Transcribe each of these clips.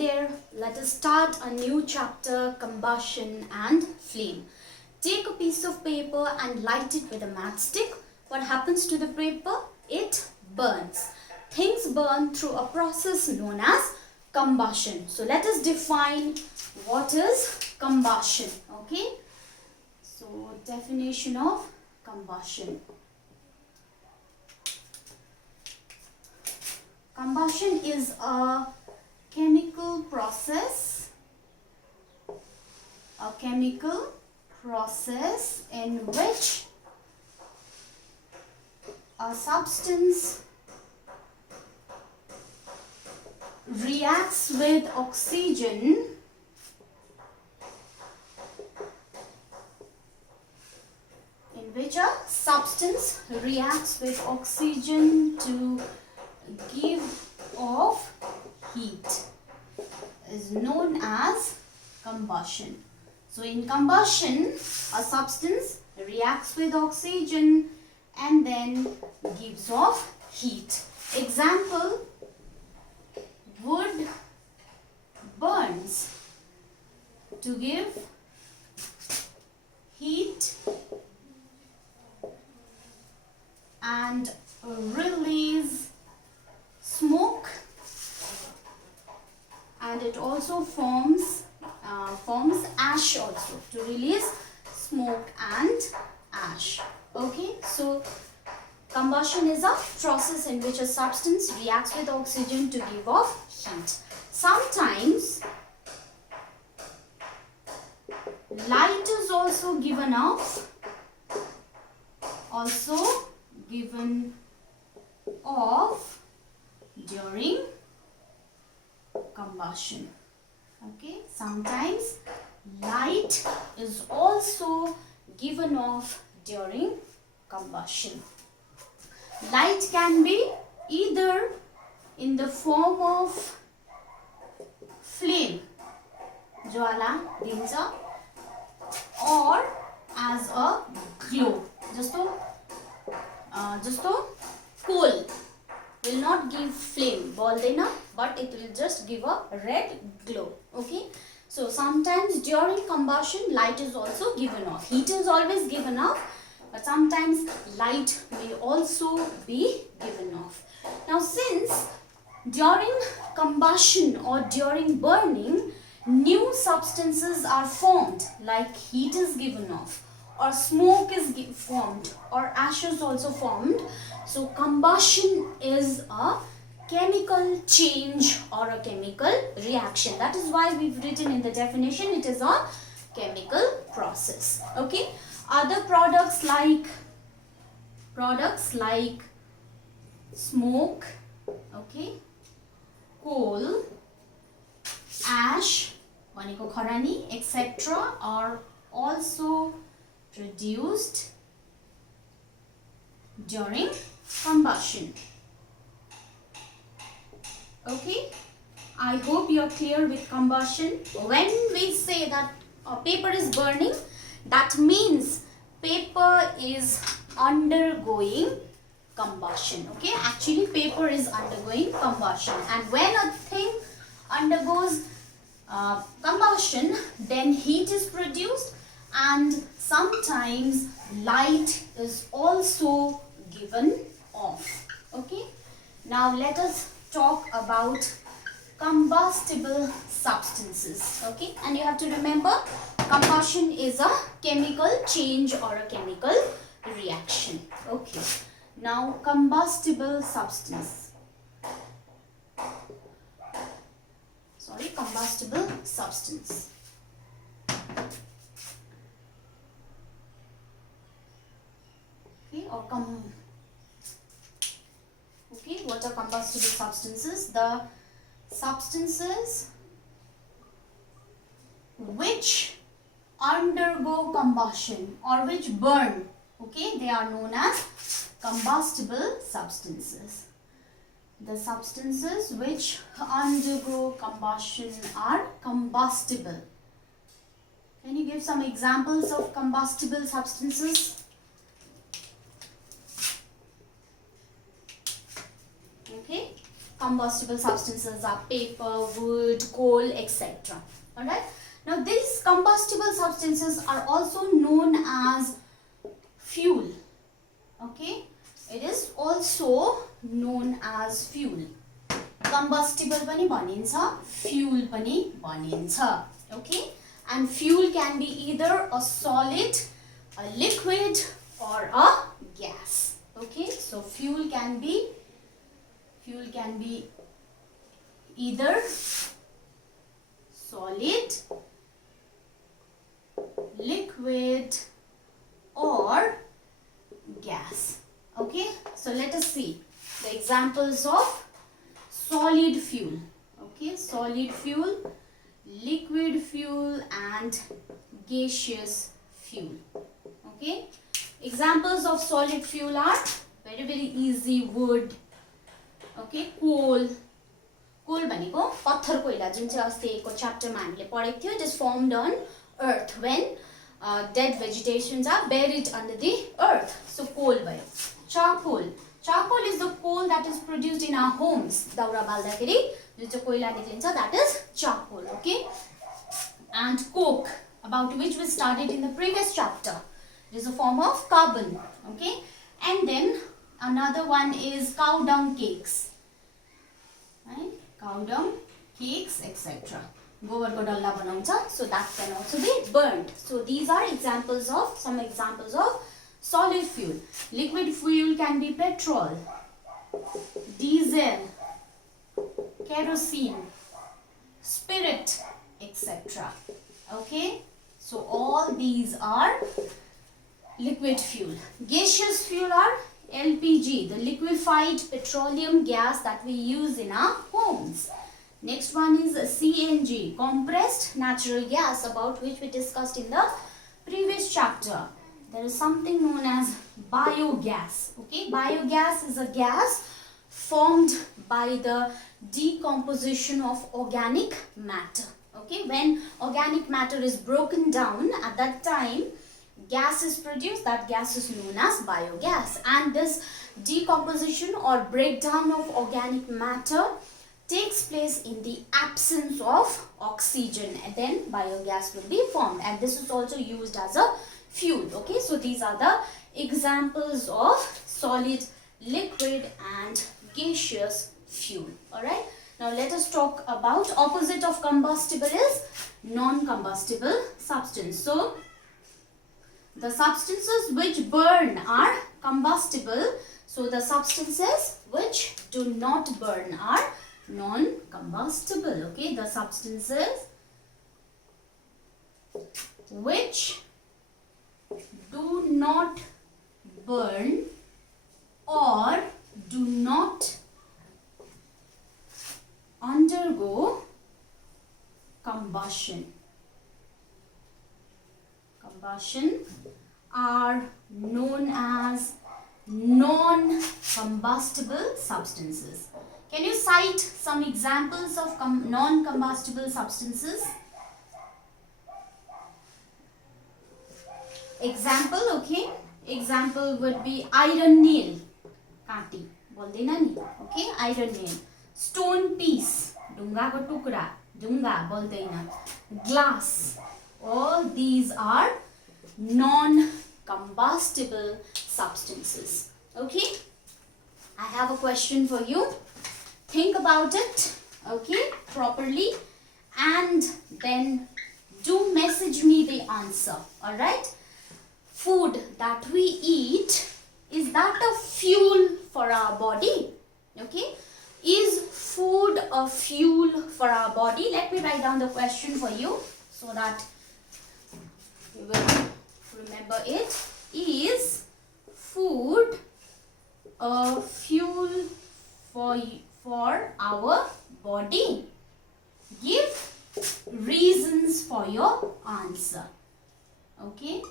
there, let us start a new chapter, combustion and flame. Take a piece of paper and light it with a matchstick. What happens to the paper? It burns. Things burn through a process known as combustion. So let us define what is combustion. Okay. So definition of combustion. Combustion is a chemical process in which a substance reacts with oxygen to give off heat is known as combustion. So in combustion, a substance reacts with oxygen and then gives off heat. Example, wood burns to give heat and release smoke, and it also forms ash also, to release smoke and ash. Okay, so combustion is a process in which a substance reacts with oxygen to give off heat. Sometimes light is also given off during combustion. Okay, sometimes light is also given off during combustion. Light can be either in the form of flame, jwala dincha, or as a glow. Just coal will not give flame, but it will just give a red glow. Okay, so sometimes during combustion light is also given off. Heat is always given off, but sometimes light may also be given off. Now, since during combustion or during burning, new substances are formed, like heat is given off, or smoke is formed, or ash is also formed. So combustion is a chemical change or a chemical reaction. That is why we've written in the definition it is a chemical process. Okay. Other products like smoke, okay, coal, ash, etc. are also produced during combustion. Okay, I hope you are clear with combustion. When we say that paper is burning, that means paper is undergoing combustion. Okay, actually paper is undergoing combustion, and when a thing undergoes combustion, then heat is produced and sometimes light is also given off. Okay, now let us talk about combustible substances. Okay, and you have to remember combustion is a chemical change or a chemical reaction. Okay, now combustible substance. Combustible substance. Okay, what are combustible substances? The substances which undergo combustion or which burn, okay, they are known as combustible substances. The substances which undergo combustion are combustible. Can you give some examples of combustible substances? Okay, combustible substances are paper, wood, coal, etc. Alright. Now these combustible substances are also known as fuel. Okay. It is also known as fuel. Combustible pani bhanincha, fuel pani bhanincha. Okay. And fuel can be either a solid, a liquid, or a gas. Okay. So fuel can be either solid, liquid, or gas. Okay, so let us see the examples of solid fuel. Okay, solid fuel, liquid fuel, and gaseous fuel. Okay, examples of solid fuel are very easy. Wood. Okay, coal भनेको पत्थर कोइला जुन चाहिँ अस्तिको च्याप्टरमा हामीले पढेको थियो. It is formed on earth when dead vegetations are buried under the earth. So coal भयो. Charcoal is the coal that is produced in our homes. दाउरा बाल्दाखेरि जुन चाहिँ कोइला निक्लिन्छ, that is charcoal. Okay, and coke, about which we studied in the previous chapter. It is a form of carbon. Okay, and then another one is cow dung cakes. Right? Cow dung cakes, etc. Gobarko dalla banauncha, so that can also be burnt. So these are some examples of solid fuel. Liquid fuel can be petrol, diesel, kerosene, spirit, etc. Okay, so all these are liquid fuel. Gaseous fuel are LPG, the liquefied petroleum gas that we use in our homes. Next one is CNG, compressed natural gas, about which we discussed in the previous chapter. There is something known as biogas. Okay, biogas is a gas formed by the decomposition of organic matter. Okay, when organic matter is broken down, at that time gas is produced. That gas is known as biogas, and this decomposition or breakdown of organic matter takes place in the absence of oxygen, and then biogas will be formed, and this is also used as a fuel. Okay, so these are the examples of solid, liquid, and gaseous fuel. All right, now let us talk about opposite of combustible is non-combustible substance. So the substances which burn are combustible. So the substances which do not burn are non-combustible. Okay, the substances which do not burn or do not undergo combustion are known as non-combustible substances. Can you cite some examples of non-combustible substances? Example, okay. Example would be iron nail. Kaati, boldeina ni. Okay, iron nail. Stone piece. Dunga ko tukra. Dunga, boldeina. Glass. All these are non-combustible substances. Okay. I have a question for you. Think about it, okay, properly, and then do message me the answer. All right. Food that we eat, is that a fuel for our body? Okay. Is food a fuel for our body? Let me write down the question for you so that you will remember it. Is food a fuel for our body? Give reasons for your answer. Okay.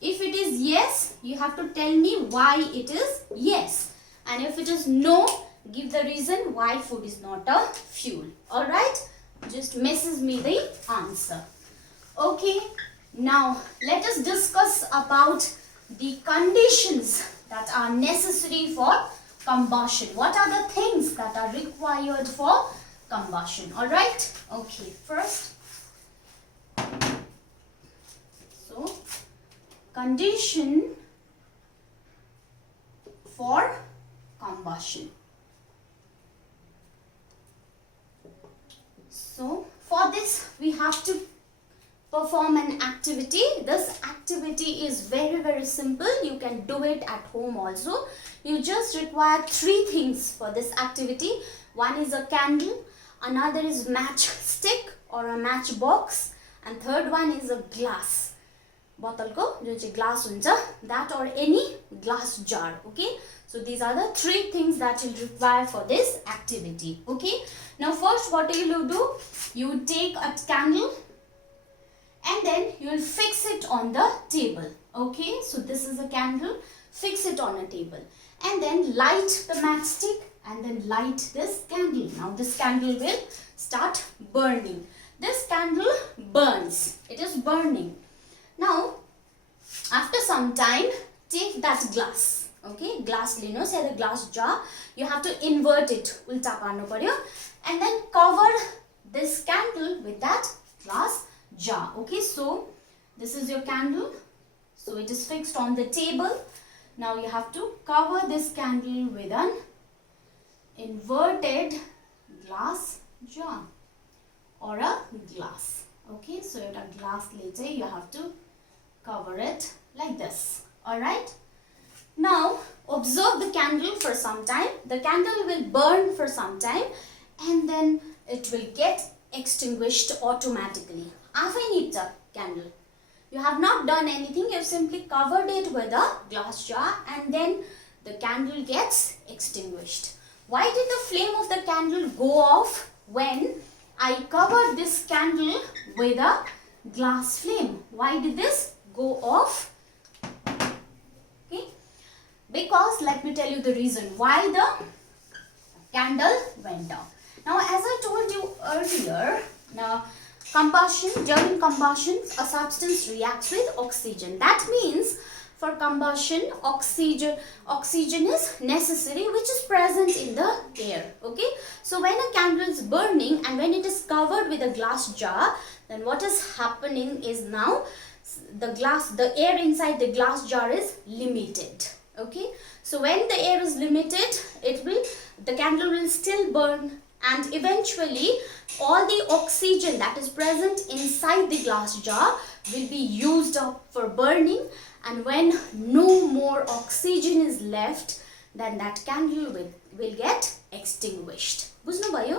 If it is yes, you have to tell me why it is yes. And if it is no, give the reason why food is not a fuel. Alright? Just message me the answer. Okay. Now, let us discuss about the conditions that are necessary for combustion. What are the things that are required for combustion? All right. Okay. First, so condition for combustion. So for this we have to perform an activity. This activity is very simple. You can do it at home also. You just require 3 things for this activity. One is a candle, another is match stick or a match box, and third one is a glass. Bottle ko jo chai glass huncha, that or any glass jar. Okay, so these are the 3 things that you'll require for this activity. Okay, now first what you will do, you take a candle and then you will fix it on the table. Okay, so this is a candle, fix it on a table, and then light the matchstick and then light this candle. Now this candle will start burning. This candle burns, it is burning. Now after some time, take that glass. Okay, glass linos or the glass jar, you have to invert it, ulta parnu paryo, and then cover this candle with that glass jar. Okay, so this is your candle, so it is fixed on the table. Now you have to cover this candle with an inverted glass jar or a glass. Okay, so at a glass later you have to cover it like this. All right, now observe the candle for some time. The candle will burn for some time and then it will get extinguished automatically. Afai need the candle. You have not done anything, you have simply covered it with a glass jar and then the candle gets extinguished. Why did the flame of the candle go off when I covered this candle with a glass flame? Why did this go off? Okay, because let me tell you the reason why the candle went down. Now as I told you earlier, now during combustion a substance reacts with oxygen. That means for combustion oxygen is necessary, which is present in the air. Okay, so when a candle is burning and when it is covered with a glass jar, then what is happening is now the air inside the glass jar is limited. Okay, so when the air is limited, the candle will still burn, and eventually all the oxygen that is present inside the glass jar will be used up for burning, and when no more oxygen is left, then that candle will get extinguished. बुझ्नु भयो?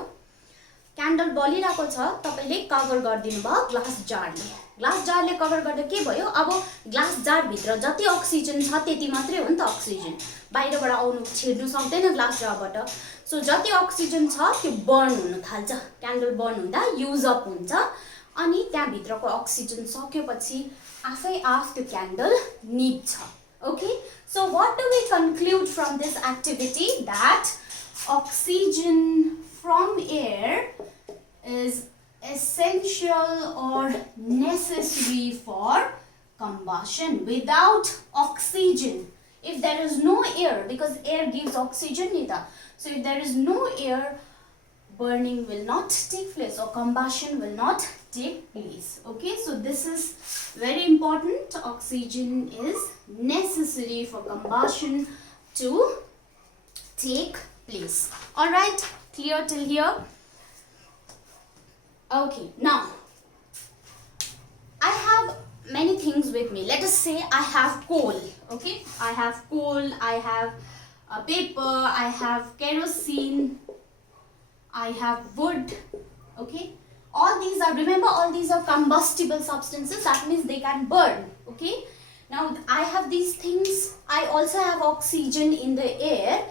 Candle बलिरहेको छ, तपाईले cover गरिदिनु भयो glass जारले. Glass जारले cover गर्दा के भयो? अब ग्लास जार भित्र जति अक्सिजन छ त्यति मात्रै हो नि त अक्सिजन. बाहिरबाट आउनु छिर्नु सक्दैन ग्लास जारबाट. सो जति अक्सिजन छ त्यो बर्न हुन थाल्छ. क्यान्डल बर्न हुँदा युज अप हुन्छ अनि त्यहाँ भित्रको अक्सिजन सकेपछि आफै आफ त्यो candle निप्छ. Okay, so what do we conclude from this activity? That oxygen from air is essential or necessary for combustion. Without oxygen, if there is no air, because air gives oxygen neither, so if there is no air, burning will not take place or combustion will not take place. Okay, so this is very important. Oxygen is necessary for combustion to take place. All right, clear till here? Okay, now I have many things with me. Let us say I have coal. Okay, I have coal, I have paper, I have kerosene, I have wood. Okay, all these are, remember, all these are combustible substances. That means they can burn. Okay, now I have these things. I also have oxygen in the air.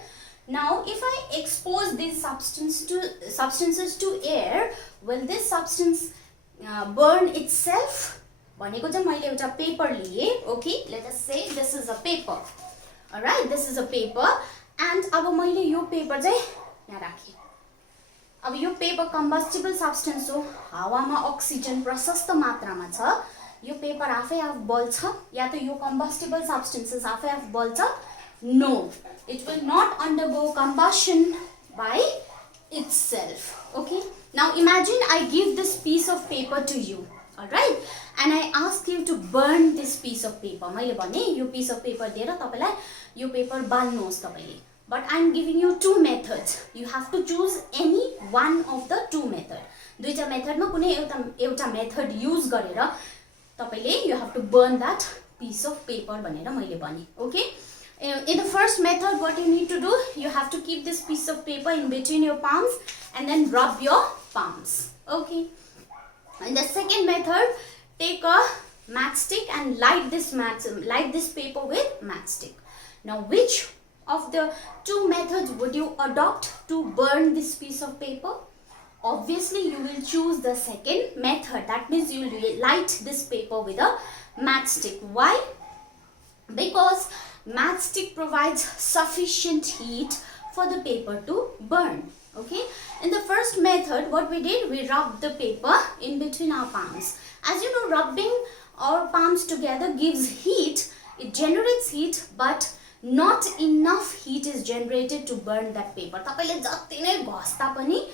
Now if I expose these substances to air, will this substance burn itself? भनेको चाहिँ मैले एउटा paper लिए. Okay, let us say this is a paper. Alright, this is a paper, and अब मैले यो paper चाहिँ यहाँ राखेँ. अब यो पेपर कम्बस्टिबल सब्स्टेन्स हो, हावामा अक्सिजन प्रशस्त मात्रामा छ. यो पेपर आफै आफ बल्छ, या त यो कम्बस्टिबल सब्स्टेन्सेस आफै of बल्छ, No, it will not undergo combustion by itself. Okay, now imagine I give this piece of paper to you, alright, and I ask you to burn this piece of paper. मैले भने यो piece of paper दिएर तपाईलाई यो paper बाल्नुहोस् तपाईले. But I am giving you two methods. You have to choose any one of the two method. दुईटा मेथडमा कुनै एउटा method use गरेर तपाईले you have to burn that piece of paper भनेर मैले भने. Okay? In the first method, what you need to do, you have to keep this piece of paper in between your palms and then rub your palms. Okay. In the second method, take a matchstick and light this paper with matchstick. Now, which of the two methods would you adopt to burn this piece of paper? Obviously, you will choose the second method. That means you will light this paper with a matchstick. Why? Because matchstick provides sufficient heat for the paper to burn. Okay, in the first method, what we did, we rubbed the paper in between our palms. As you know, rubbing our palms together gives heat. It generates heat, but not enough heat is generated to burn that paper. तपाईले जति नै घस्दा पनि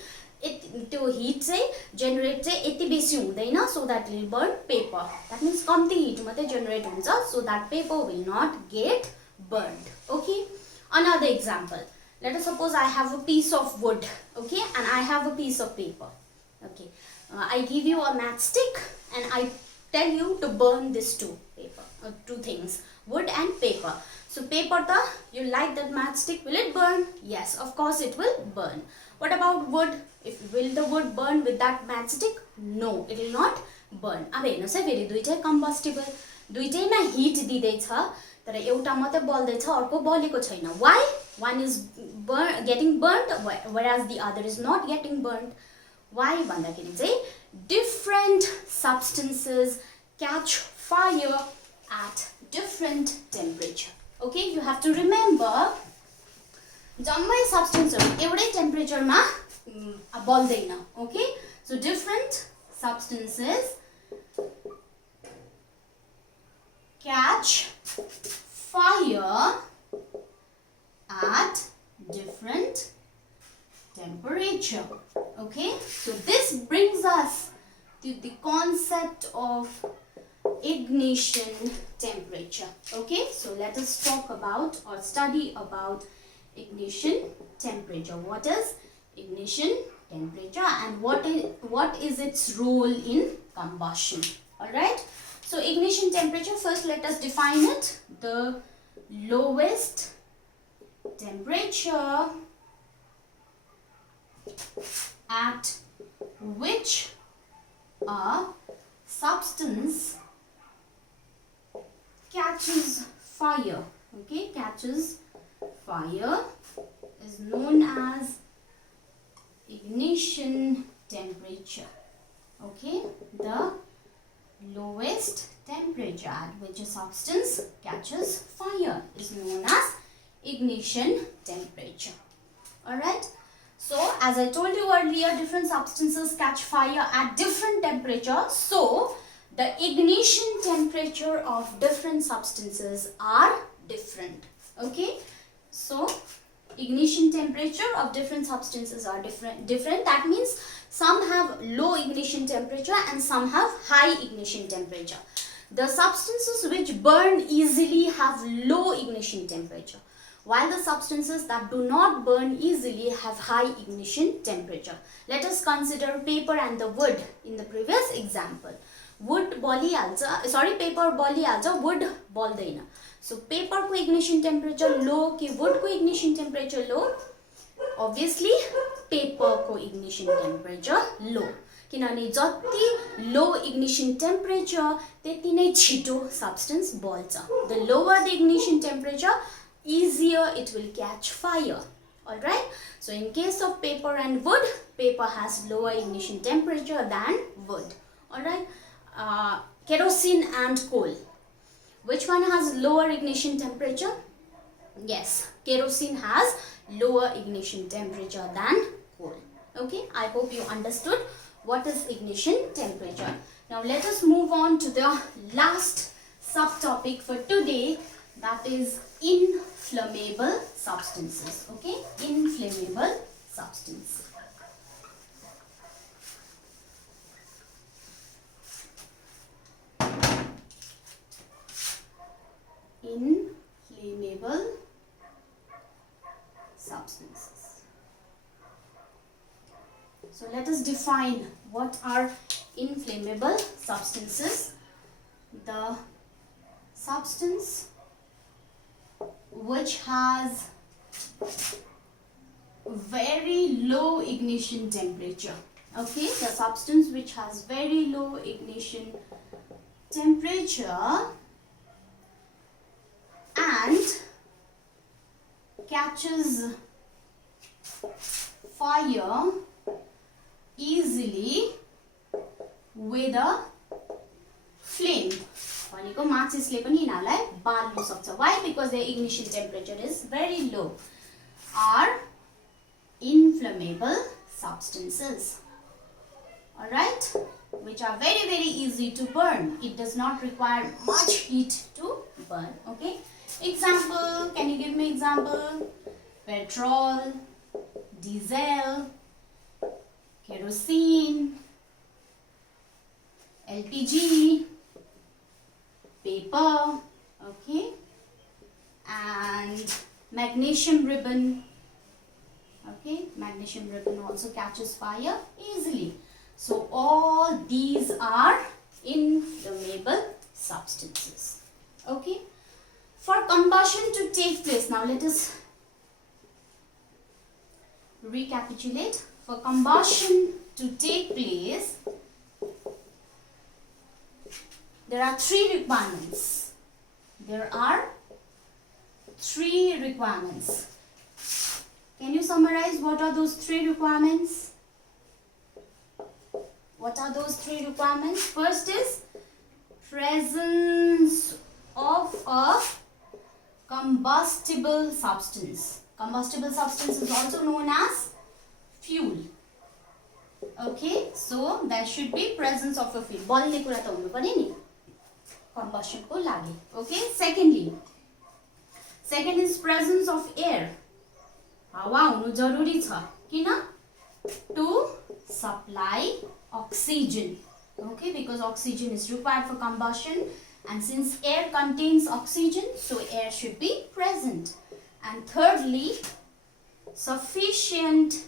त्यो heat चाहिँ generate चाहिँ यति बेसी हुँदैन, so that will burn paper. That means कम्ती heat मात्रै generate हुन्छ, so that paper will not get burned. Okay, another example. Let us suppose I have a piece of wood, okay, and I have a piece of paper. Okay, I give you a matchstick and I tell you to burn these two things, wood and paper. So paper, you light that matchstick, will it burn? Yes, of course it will burn. What about wood? Will the wood burn with that matchstick? No, it will not burn. अब हेर्नुस् है, फेरि दुईटै combustible, दुईटैमा heat दिँदैछ, तर एउटा मात्रै बल्दैछ, अर्को बलेको छैन. Why? One is getting burnt, whereas the other is not getting burnt. Why? भन्दाखेरि चाहिँ different substances catch fire at different temperature. Okay, you have to remember, जम्मै substanceहरु एउटै टेम्परेचरमा बल्दैन. Okay, so different substances catch fire at different temperature. Okay, so this brings us to the concept of ignition temperature. Okay, so let us talk about or study about ignition temperature. What is ignition temperature and what is its role in combustion? All right, so ignition temperature, first let us define it. The lowest temperature at which a substance catches fire. Okay, catches fire is known as ignition temperature. Okay, the lowest temperature at which a substance catches fire is known as ignition temperature. Alright, so as I told you earlier, different substances catch fire at different temperatures. So the ignition temperature of different substances are different. Okay, so ignition temperature of different substances are different. That means some have low ignition temperature and some have high ignition temperature. The substances which burn easily have low ignition temperature, while the substances that do not burn easily have high ignition temperature. Let us consider paper and the wood in the previous example. Wood paper balihalcha, wood balदैन. So paper ko ignition temperature low कि wood ko ignition temperature low? Obviously paper ko ignition temperature low. किनभने जति low ignition temperature त्यति नै छिटो substance बल्छ. The lower the ignition temperature, easier it will catch fire. Alright, so in case of paper and wood, paper has lower ignition temperature than wood. Alright, kerosene and coal, which one has lower ignition temperature? Yes, kerosene has lower ignition temperature than coal. Okay, I hope you understood what is ignition temperature. Now let us move on to the last subtopic for today, that is inflammable substances. Okay, inflammable substance. Inflammable substances. So let us define what are inflammable substances. The substance which has very low ignition temperature. Okay, the substance which has very low ignition temperature and catches fire easily with a flame. भनेको माचिसले पनि यिनीहरुलाई बाल्न सक्छ. Why? Because their ignition temperature is very low. Are inflammable substances. Alright? Which are very easy to burn. It does not require much heat to burn. Okay? Example. Can you give me example? Petrol, diesel, kerosene, LPG, paper, okay, and magnesium ribbon. Okay, magnesium ribbon also catches fire easily. So all these are inflammable substances. Okay, for combustion to take place, now let us recapitulate. For combustion to take place, there are three requirements. There are three requirements. Can you summarize what are those three requirements? What are those three requirements? First is presence of a combustible substance. Combustible substance is also known as fuel. Okay, so there should be presence of a fuel. Balne कुरा त हुनु पर्यो नि combustion को लागि. Okay, second is presence of air. हावा हुनु जरुरी छ. किन? To supply oxygen. Okay, because oxygen is required for combustion, and since air contains oxygen, so air should be present. And thirdly, sufficient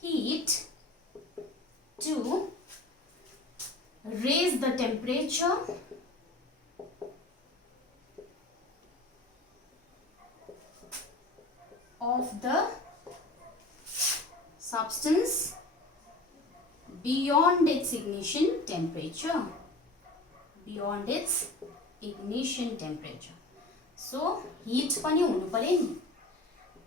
heat to raise the temperature of the substance beyond its ignition temperature. Beyond its ignition temperature. So heat पनि हुनु पर्यो नि.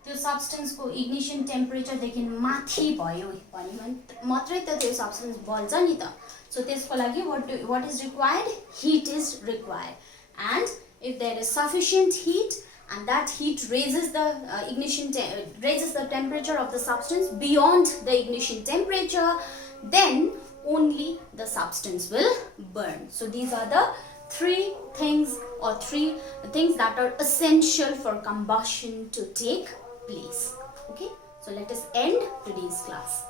त्यो substance को ignition temperature देखि माथि भयो भने मात्रै त त्यो substance बल्छ नि त. So त्यसको लागि what is required? Heat is required. And if there is sufficient heat and that heat raises the raises the temperature of the substance beyond the ignition temperature, then only the substance will burn. So these are the three things that are essential for combustion to take place. Okay, so let us end today's class.